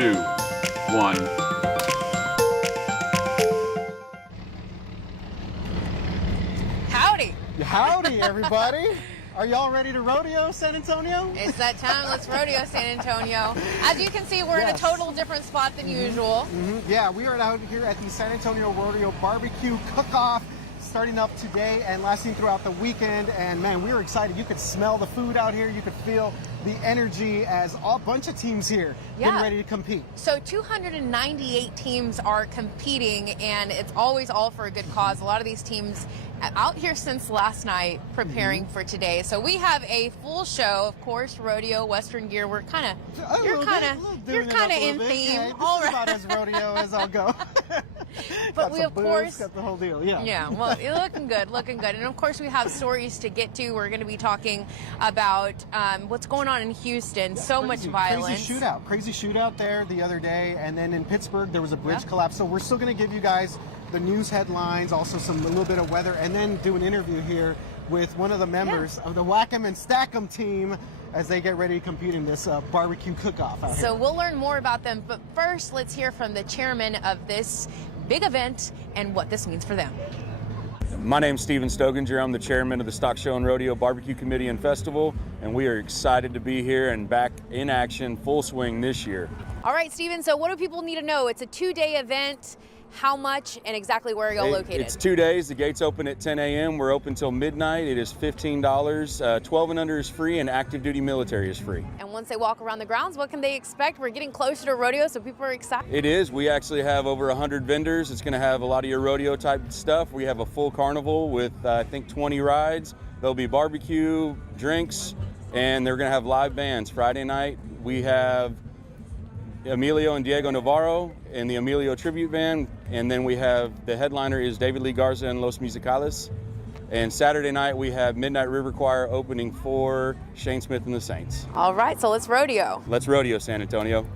2, 1. Howdy. Howdy, everybody. Are y'all ready to rodeo San Antonio? It's that time. Let's rodeo San Antonio. As you can see, we're in a total different spot than usual. Yeah, we are out here at the San Antonio Rodeo Barbecue Cook-Off, starting up today and lasting throughout the weekend. And man, we were excited. You could smell the food out here. You could feel the energy as a bunch of teams here getting ready to compete. So 298 teams are competing, and it's always all for a good cause. A lot of these teams out here since last night preparing for today. So we have a full show, of course, rodeo, Western gear. We're kind of, you're kind of in theme. Hey, this is about as rodeo as I'll go. But we, of course, got the whole deal. Yeah, well, you're looking good, looking good. And of course, we have stories to get to. We're going to be talking about what's going on in Houston. So much violence. Crazy shootout there the other day. And then in Pittsburgh, there was a bridge collapse. So we're still going to give you guys the news headlines, also a little bit of weather, and then do an interview here with one of the members of the Whack 'em and Stack 'em team as they get ready to compete in this barbecue cook-off out here. So we'll learn more about them, but first let's hear from the chairman of this big event and what this means for them. My name's Steven Stoginger. I'm the chairman of the Stock Show and Rodeo Barbecue Committee and Festival, and we are excited to be here and back in action, full swing this year. All right, Steven, so what do people need to know? It's a 2-day event. How much and exactly where are y'all located? It's 2 days. The gates open at 10 a.m. We're open till midnight. It is $15. 12 and under is free, and active duty military is free. And once they walk around the grounds, what can they expect? We're getting closer to rodeo, so people are excited. It is. We actually have over 100 vendors. It's going to have a lot of your rodeo type stuff. We have a full carnival with, I think, 20 rides. There'll be barbecue, drinks, and they're going to have live bands. Friday night, we have Emilio and Diego Navarro and the Emilio Tribute Band, and then we have the headliner is David Lee Garza and Los Musicales. And Saturday night we have Midnight River Choir opening for Shane Smith and the Saints. All right, so let's rodeo. Let's rodeo San Antonio.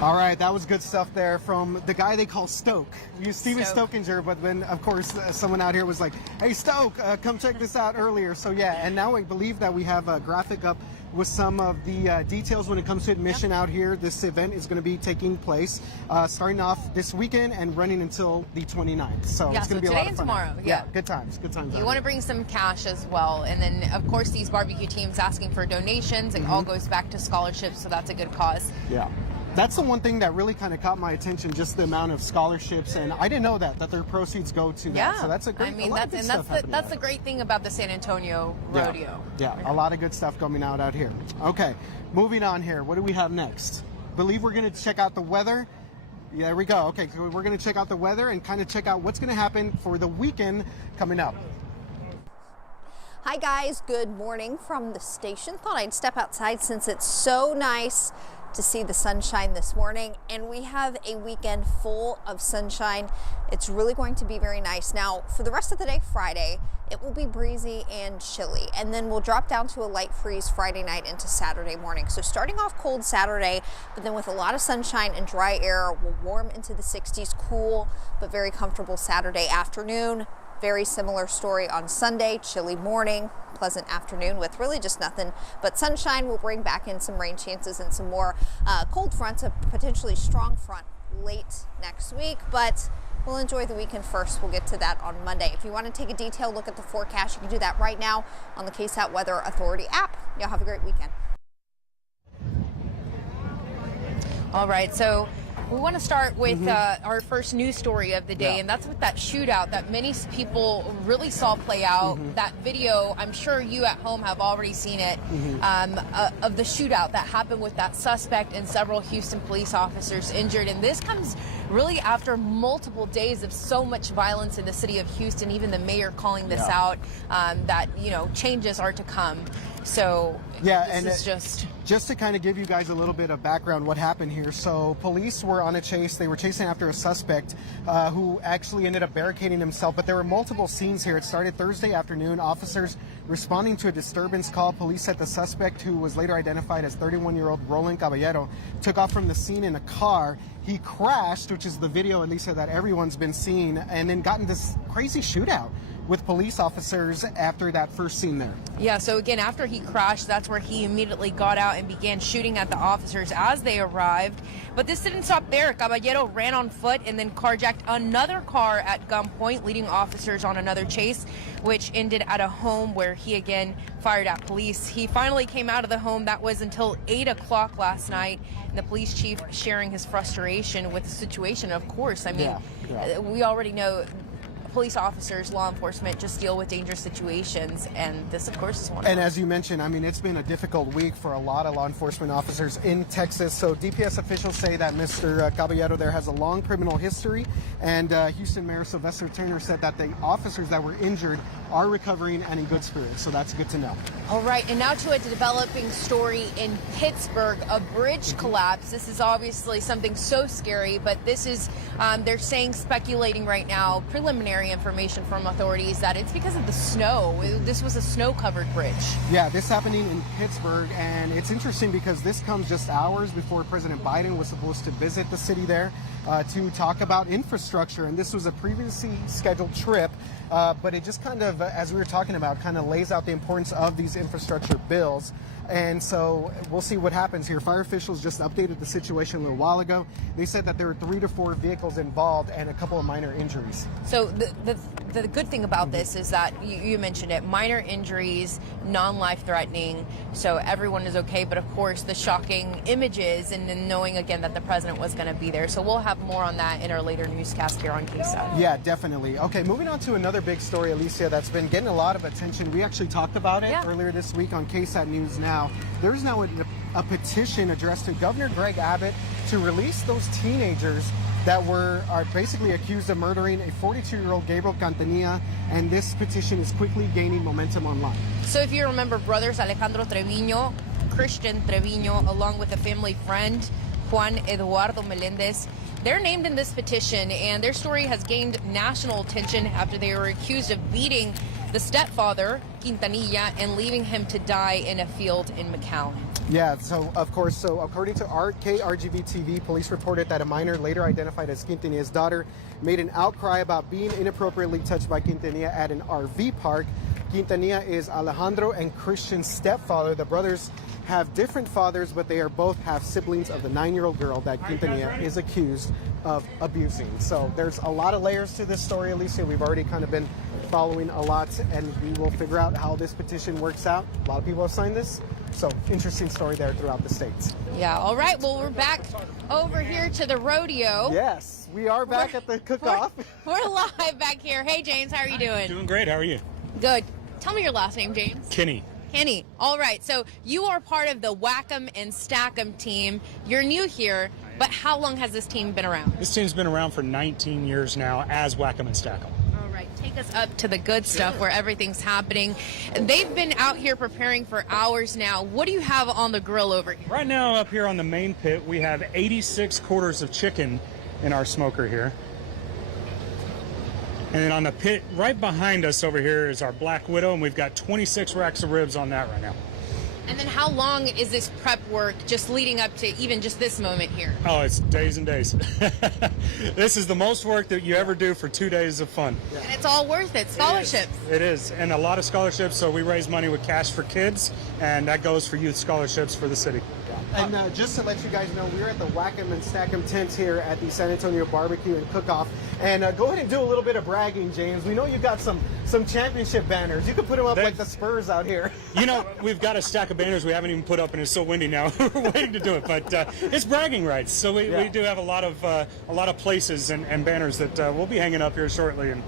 All right, that was good stuff there from the guy they call Stoke. Steven Stokinger, but then, of course, someone out here was like, hey, Stoke, come check this out earlier. So, yeah, and now I believe that we have a graphic up with some of the details when it comes to admission out here. This event is going to be taking place starting off this weekend and running until the 29th. So it's going to be a lot of fun. Today and tomorrow. Yeah, good times. Good times. You want to bring some cash as well. And then, of course, these barbecue teams asking for donations. It all goes back to scholarships, so that's a good cause. Yeah. That's the one thing that really kind of caught my attention, just the amount of scholarships, and I didn't know that their proceeds go to that. So that's a great. I mean, that's the great thing about the San Antonio Rodeo. Yeah, a lot of good stuff coming out here. Okay, moving on here. What do we have next? Believe we're going to check out the weather. Yeah, there we go. Okay, so we're going to check out the weather and kind of check out what's going to happen for the weekend coming up. Hi guys, good morning from the station. Thought I'd step outside since it's so nice to see the sunshine this morning, and we have a weekend full of sunshine. It's really going to be very nice. Now, for the rest of the day, Friday, it will be breezy and chilly, and then we'll drop down to a light freeze Friday night into Saturday morning. So starting off cold Saturday, but then with a lot of sunshine and dry air, we'll warm into the 60s, cool but very comfortable Saturday afternoon. Very similar story on Sunday, chilly morning, pleasant afternoon with really just nothing but sunshine. We'll bring back in some rain chances and some more cold fronts, a potentially strong front late next week, but we'll enjoy the weekend first. We'll get to that on Monday. If you want to take a detailed look at the forecast, you can do that right now on the KSAT Weather Authority app. Y'all have a great weekend. All right, so we want to start with our first news story of the day, and that's with that shootout that many people really saw play out. That video, I'm sure you at home have already seen it, of the shootout that happened with that suspect and several Houston police officers injured. And this comes really after multiple days of so much violence in the city of Houston, even the mayor calling this out, that, you know, changes are to come. So this is just to kind of give you guys a little bit of background what happened here. So police were on a chase. They were chasing after a suspect who actually ended up barricading himself. But there were multiple scenes here. It started Thursday afternoon. Officers responding to a disturbance call. Police said the suspect, who was later identified as 31-year-old Roland Caballero, took off from the scene in a car. He crashed, which is the video, at least, that everyone's been seeing, and then got in this crazy shootout with police officers after that first scene there. Yeah, so again, after he crashed, that's where he immediately got out and began shooting at the officers as they arrived. But this didn't stop there. Caballero ran on foot and then carjacked another car at gunpoint, leading officers on another chase, which ended at a home where he again fired at police. He finally came out of the home. That was until 8 o'clock last night. And the police chief sharing his frustration with the situation, of course. I mean, we already know police officers, law enforcement just deal with dangerous situations, and this, of course, is one of them. And as you mentioned, I mean, it's been a difficult week for a lot of law enforcement officers in Texas. So DPS officials say that Mr. Caballero there has a long criminal history, and Houston Mayor Sylvester Turner said that the officers that were injured are recovering and in good spirits. So that's good to know. All right, and now to a developing story in Pittsburgh, a bridge collapse. This is obviously something so scary, but this is, they're saying, speculating right now, preliminary information from authorities that it's because of the snow. This was a snow-covered bridge. Yeah, this happening in Pittsburgh, and it's interesting because this comes just hours before President Biden was supposed to visit the city there to talk about infrastructure, and this was a previously scheduled trip, but it just kind of, as we were talking about, kind of lays out the importance of these infrastructure bills. And so we'll see what happens here. Fire officials just updated the situation a little while ago. They said that there were 3 to 4 vehicles involved and a couple of minor injuries. So the good thing about this is that you mentioned it, minor injuries, non-life threatening, so everyone is okay. But of course, the shocking images and then knowing again that the president was going to be there. So we'll have more on that in our later newscast here on KSAT. Yeah, definitely. Okay, moving on to another big story, Alicia, that's been getting a lot of attention. We actually talked about it earlier this week on KSAT News Now. There's now a petition addressed to Governor Greg Abbott to release those teenagers that are basically accused of murdering a 42-year-old Gabriel Cantanilla, and this petition is quickly gaining momentum online. So if you remember brothers Alejandro Treviño, Christian Treviño, along with a family friend, Juan Eduardo Melendez, they're named in this petition, and their story has gained national attention after they were accused of beating the stepfather, Quintanilla, and leaving him to die in a field in McAllen. Yeah, so of course, according to KRGB TV, police reported that a minor later identified as Quintanilla's daughter made an outcry about being inappropriately touched by Quintanilla at an RV park. Quintanilla is Alejandro and Christian's stepfather. The brothers have different fathers, but they are both half siblings of the 9-year-old girl that Quintanilla is accused of abusing. So there's a lot of layers to this story, Alicia. We've already kind of been following a lot, and we will figure out how this petition works out. A lot of people have signed this, so interesting story there throughout the states. Yeah, all right, well, we're back over here to the rodeo. Yes, we are back at the cook-off. We're live back here. Hey, James, how are you doing? Doing great. How are you? Good. Tell me your last name, James. Kenny. Kenny. All right, so you are part of the Whack 'em and Stack 'em team. You're new here, but how long has this team been around? This team's been around for 19 years now as Whack 'em and Stack 'em. All right, take us up to the good stuff where everything's happening. They've been out here preparing for hours now. What do you have on the grill over here? Right now up here on the main pit, we have 86 quarters of chicken in our smoker here. And then on the pit right behind us over here is our Black Widow, and we've got 26 racks of ribs on that right now. And then how long is this prep work just leading up to even just this moment here? Oh, it's days and days. This is the most work that you ever do for 2 days of fun. And it's all worth it. Scholarships. It is, and a lot of scholarships. So we raise money with Cash for Kids, and that goes for youth scholarships for the city. And just to let you guys know, we're at the Whack 'em and Stack 'em tent here at the San Antonio Barbecue and Cook-Off. And go ahead and do a little bit of bragging, James. We know you got some championship banners. You could put them up like the Spurs out here. You know, we've got a stack of banners we haven't even put up, and it's so windy now. We're waiting to do it, but it's bragging rights. So we do have a lot of places and banners that we'll be hanging up here shortly and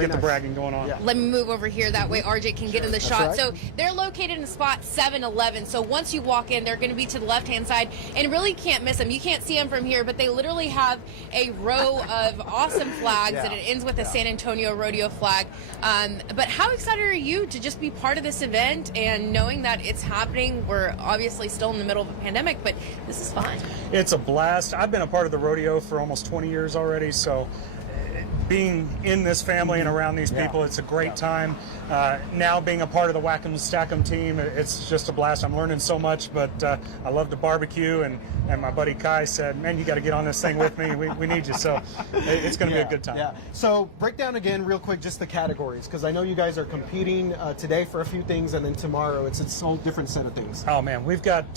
get the bragging going on. Yeah. Let me move over here. That way RJ can get in the shot. right. So they're located in spot 711. So once you walk in, they're going to be to the left-hand side, and really can't miss them. You can't see them from here, but they literally have a row of awesome flags, and it ends with a San Antonio rodeo flag. But how excited are you to just be part of this event and knowing that it's happening? We're obviously still in the middle of a pandemic, but this is fun. It's a blast. I've been a part of the rodeo for almost 20 years already, so being in this family and around these people. It's a great time. Now being a part of the Whack'em Stack'em team, it's just a blast. I'm learning so much, but I love to barbecue, and my buddy Kai said, man, you got to get on this thing with me. We need you. So it's going to be a good time. Yeah. So break down again real quick just the categories, because I know you guys are competing today for a few things, and then tomorrow it's a whole different set of things. Oh man, we've got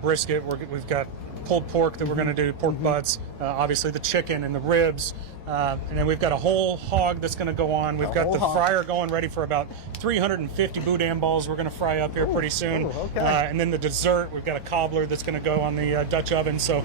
brisket. We've got pulled pork that we're going to do, pork butts, obviously the chicken and the ribs, and then we've got a whole hog that's going to go on. We've got the fryer going ready for about 350 boudin balls we're going to fry up here pretty soon. And then the dessert, we've got a cobbler that's going to go on the Dutch oven. So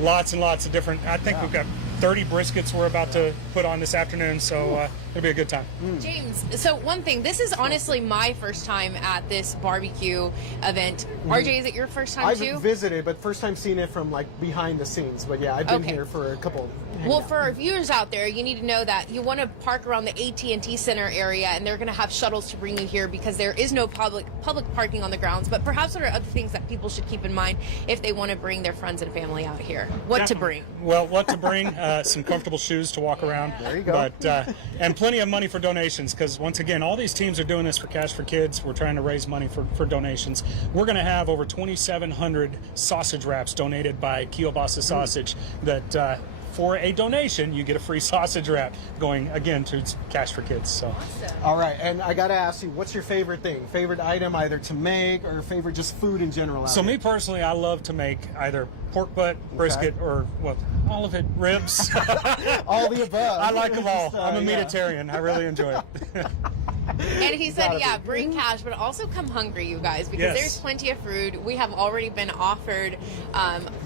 lots and lots of different, I think we've got 30 briskets we're about to put on this afternoon, so it'll be a good time. James, so one thing, this is honestly my first time at this barbecue event. RJ, is it your first time too? I've visited, but first time seeing it from like behind the scenes. But yeah, I've been here for a couple. Well, for our viewers out there, you need to know that you want to park around the AT&T Center area, and they're going to have shuttles to bring you here because there is no public parking on the grounds. But perhaps there are other things that people should keep in mind if they want to bring their friends and family out here. What to bring? Well, what to bring? Some comfortable shoes to walk around. There you go. But and plenty of money for donations, because once again, all these teams are doing this for Cash for Kids. We're trying to raise money for donations. We're going to have over 2,700 sausage wraps donated by Kielbasa Sausage that. For a donation, you get a free sausage wrap going, again, to Cash for Kids. So, Awesome. All right, and I got to ask you, what's your favorite thing? Favorite item, either to make or favorite just food in general? So me personally, I love to make either pork butt, brisket, or all of it, ribs. All the above. I like them all. I'm a meatitarian. I really enjoy it. And he said, bring cash, but also come hungry, you guys, because there's plenty of food. We have already been offered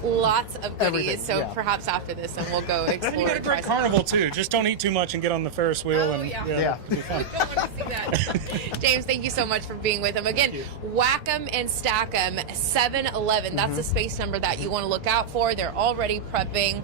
lots of goodies, so perhaps after this, and we'll go explore. And you got a great carnival, too. Just don't eat too much and get on the Ferris wheel. Oh, and yeah. It'll be fun. Don't want to see that. James, thank you so much for being with him. Again, Whack'em and Stack'em 711. That's the space number that you want to look out for. They're already prepping.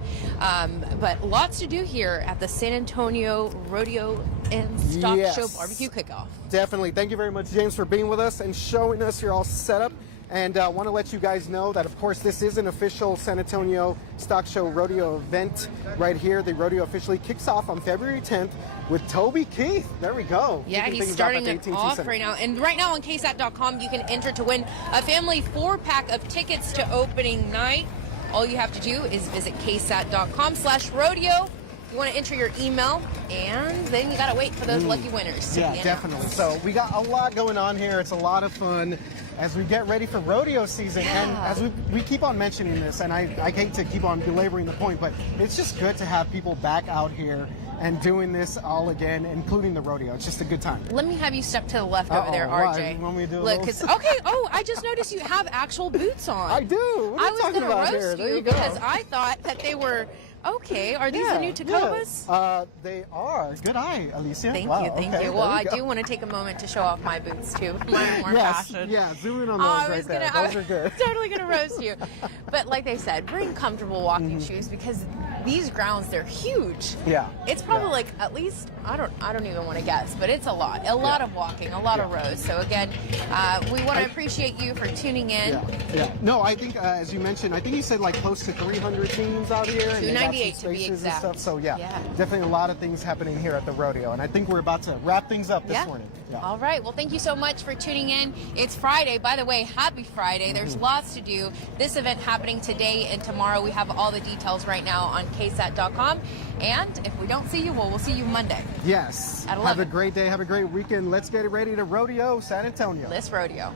But lots to do here at the San Antonio Rodeo and Stock Show Barbecue Kickoff. Definitely. Thank you very much, James, for being with us and showing us you're all set up. And I want to let you guys know that, of course, this is an official San Antonio Stock Show Rodeo event right here. The rodeo officially kicks off on February 10th with Toby Keith. There we go. Yeah, he's starting it off right now. And right now on KSAT.com, you can enter to win a family 4-pack of tickets to opening night. All you have to do is visit KSAT.com/rodeo. You want to enter your email, and then you got to wait for those lucky winners to be announced. Definitely. So we got a lot going on here. It's a lot of fun as we get ready for rodeo season. And as we keep on mentioning this, and I hate to keep on belaboring the point, but it's just good to have people back out here and doing this all again, including the rodeo. It's just a good time. Let me have you step to the left over there, RJ. You want me to do a Look, little... okay. Oh, I just noticed you have actual boots on. I do. What are you talking about here? I was going to roast you because I thought that they were... Okay, are these the new Tacovas? They are. Good eye, Alicia. Thank wow, you, thank okay, you. Well, I do want to take a moment to show off my boots too. Mine more fashion. Yeah, zoom in on those right there. Those are good. Totally gonna roast you. But like they said, bring comfortable walking shoes because these grounds, they're huge. Yeah. It's probably like at least I don't even want to guess, but it's a lot of walking, a lot of rows. So again, we want to appreciate you for tuning in. Yeah. No, I think as you mentioned, I think you said like close to 300 teams out here. 298 to be exact. And stuff. So definitely a lot of things happening here at the rodeo, and I think we're about to wrap things up this morning. Yeah. All right. Well, thank you so much for tuning in. It's Friday. By the way, happy Friday. There's lots to do. This event happening today and tomorrow. We have all the details right now on KSAT.com. And if we don't see you, we'll see you Monday. Yes. At 11. Have a great day. Have a great weekend. Let's get ready to rodeo San Antonio. Let's rodeo.